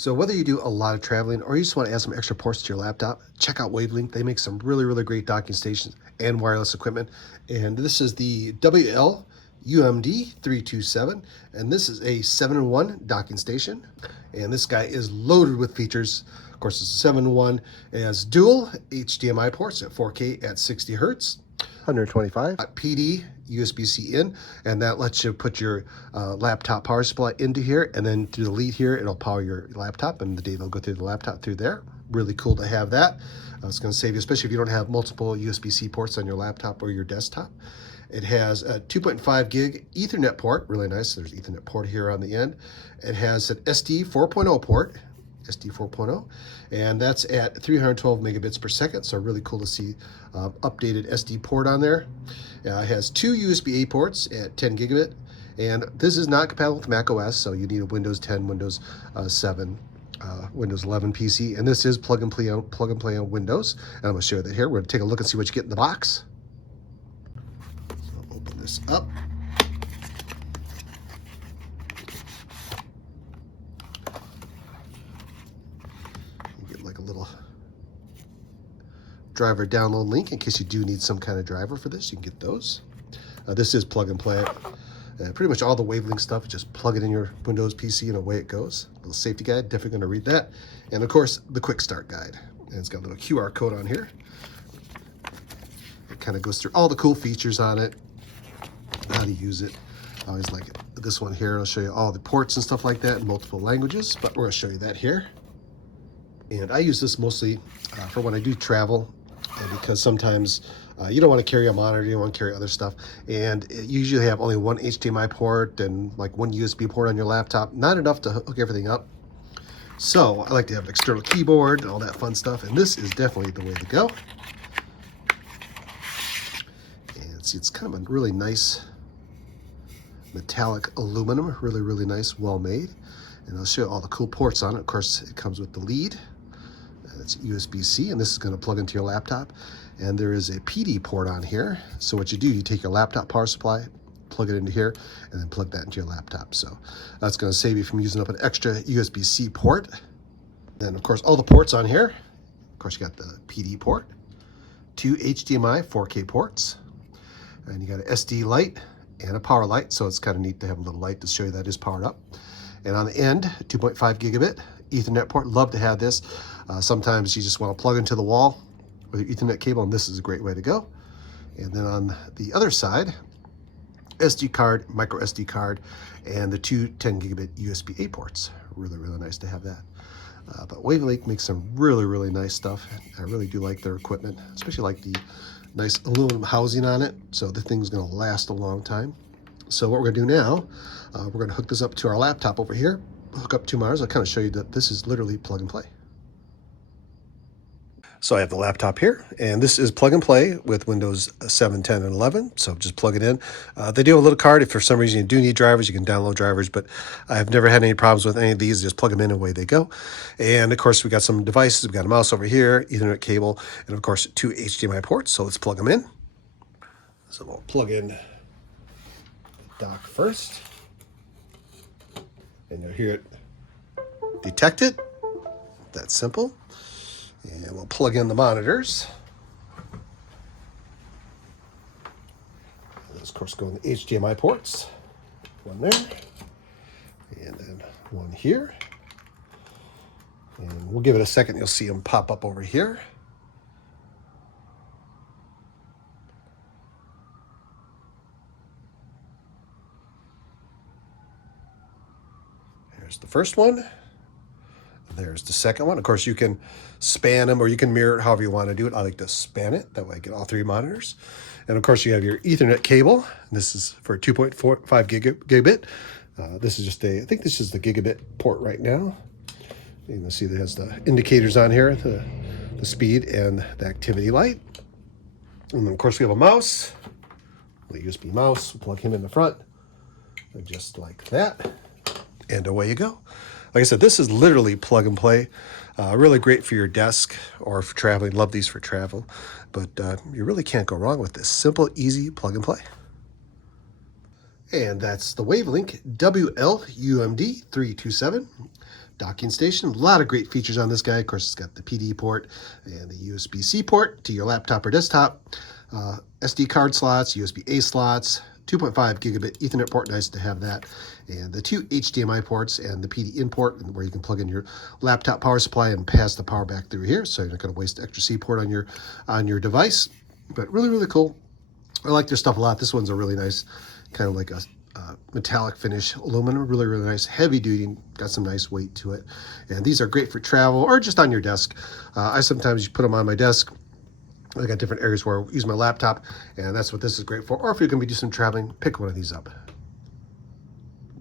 So whether you do a lot of traveling or you just want to add some extra ports to your laptop, check out WAVLINK. They make some really great docking stations and wireless equipment. And this is the WL-UMD 327, and this is a 7-in-1 docking station. And this guy is loaded with features. Of course, it's a 7-in-1. It has dual HDMI ports at 4K at 60 hertz. 125 PD USB-C in, and that lets you put your laptop power supply into here, and then to delete here, it'll power your laptop, and the data will go through the laptop through there. Really cool to have that. It's going to save you, especially if you don't have multiple USB-C ports on your laptop or your desktop. It has a 2.5 gig Ethernet port, really nice. There's an Ethernet port here on the end. It has an SD 4.0 port, SD 4.0, and that's at 312 megabits per second, so really cool to see updated SD port on there. It has two USB-A ports at 10 gigabit, and this is not compatible with Mac OS, so you need a Windows 10, Windows 7, Windows 11 PC, and this is plug and play on Windows. And I'm going to show you that here. We're going to take a look and see what you get in the box. So I'll open this up. Like a little driver download link in case you do need some kind of driver for this. You can get those. This is plug and play. Pretty much all the WAVLINK stuff, just plug it in your Windows PC and away it goes. A little safety guide, definitely going to read that. And of course, the quick start guide. And it's got a little QR code on here. It kind of goes through all the cool features on it, how to use it. I always like it. This one here, I'll show you all the ports and stuff like that in multiple languages, but we're going to show you that here. And I use this mostly for when I do travel, because sometimes you don't want to carry a monitor, you don't want to carry other stuff, and you usually have only one HDMI port and like one USB port on your laptop, not enough to hook everything up. So I like to have an external keyboard and all that fun stuff, and this is definitely the way to go. And see, it's kind of a really nice metallic aluminum, really nice, well made. And I'll show you all the cool ports on it. Of course, it comes with the lead. It's USB-C, and this is going to plug into your laptop. And there is a PD port on here. So what you do, you take your laptop power supply, plug it into here, and then plug that into your laptop. So that's going to save you from using up an extra USB-C port. Then, of course, all the ports on here. Of course, you got the PD port, two HDMI 4K ports, and you got an SD light and a power light. So it's kind of neat to have a little light to show you that is powered up. And on the end, 2.5 gigabit Ethernet port. Love to have this. Sometimes you just want to plug into the wall with your Ethernet cable, and this is a great way to go. And then on the other side, SD card, micro SD card, and the two 10 gigabit USB-A ports. Really nice to have that. But WAVLINK makes some really nice stuff. I really do like their equipment, especially like the nice aluminum housing on it. So the thing's going to last a long time. So what we're going to do now, we're going to hook this up to our laptop over here, hook up two monitors. I'll kind of show you that this is literally plug and play. So I have the laptop here, and this is plug and play with Windows 7, 10, and 11. So just plug it in. They do have a little card. If for some reason you do need drivers, you can download drivers, but I've never had any problems with any of these. Just plug them in and away they go. And of course, we got some devices. We've got a mouse over here, Ethernet cable, and of course, two HDMI ports. So let's plug them in. So we'll plug in the dock first, and you'll hear it detect it. That's simple. And we'll plug in the monitors. And those, of course, go in the HDMI ports. One there, and then one here. And we'll give it a second. You'll see them pop up over here. There's the first one. There's the second one. Of course, you can span them or you can mirror it however you want to do it. I like to span it. That way I get all three monitors. And of course, you have your Ethernet cable. This is for 2.45 gigabit. This is just I think this is the gigabit port right now. You can see that it has the indicators on here, the speed and the activity light. And then, of course, we have a mouse, a USB mouse. We'll plug him in the front, just like that. And away you go. Like I said, this is literally plug and play. Really great for your desk or for traveling. Love these for travel. But you really can't go wrong with this. Simple, easy plug and play. And that's the WAVLINK WL-UMD 327. docking station. A lot of great features on this guy. Of course, it's got the PD port and the USB-C port to your laptop or desktop. SD card slots, USB-A slots, 2.5 gigabit Ethernet port, nice to have that, and the 2 HDMI ports and the PD in port, where you can plug in your laptop power supply and pass the power back through here, so you're not going to waste the extra C port on your device. But really, really cool. I like their stuff a lot. This one's a really nice, kind of like a metallic finish aluminum, really, really nice, heavy duty, got some nice weight to it. And these are great for travel or just on your desk. I sometimes put them on my desk. I got different areas where I use my laptop, and that's what this is great for. Or if you're going to be doing some traveling, pick one of these up.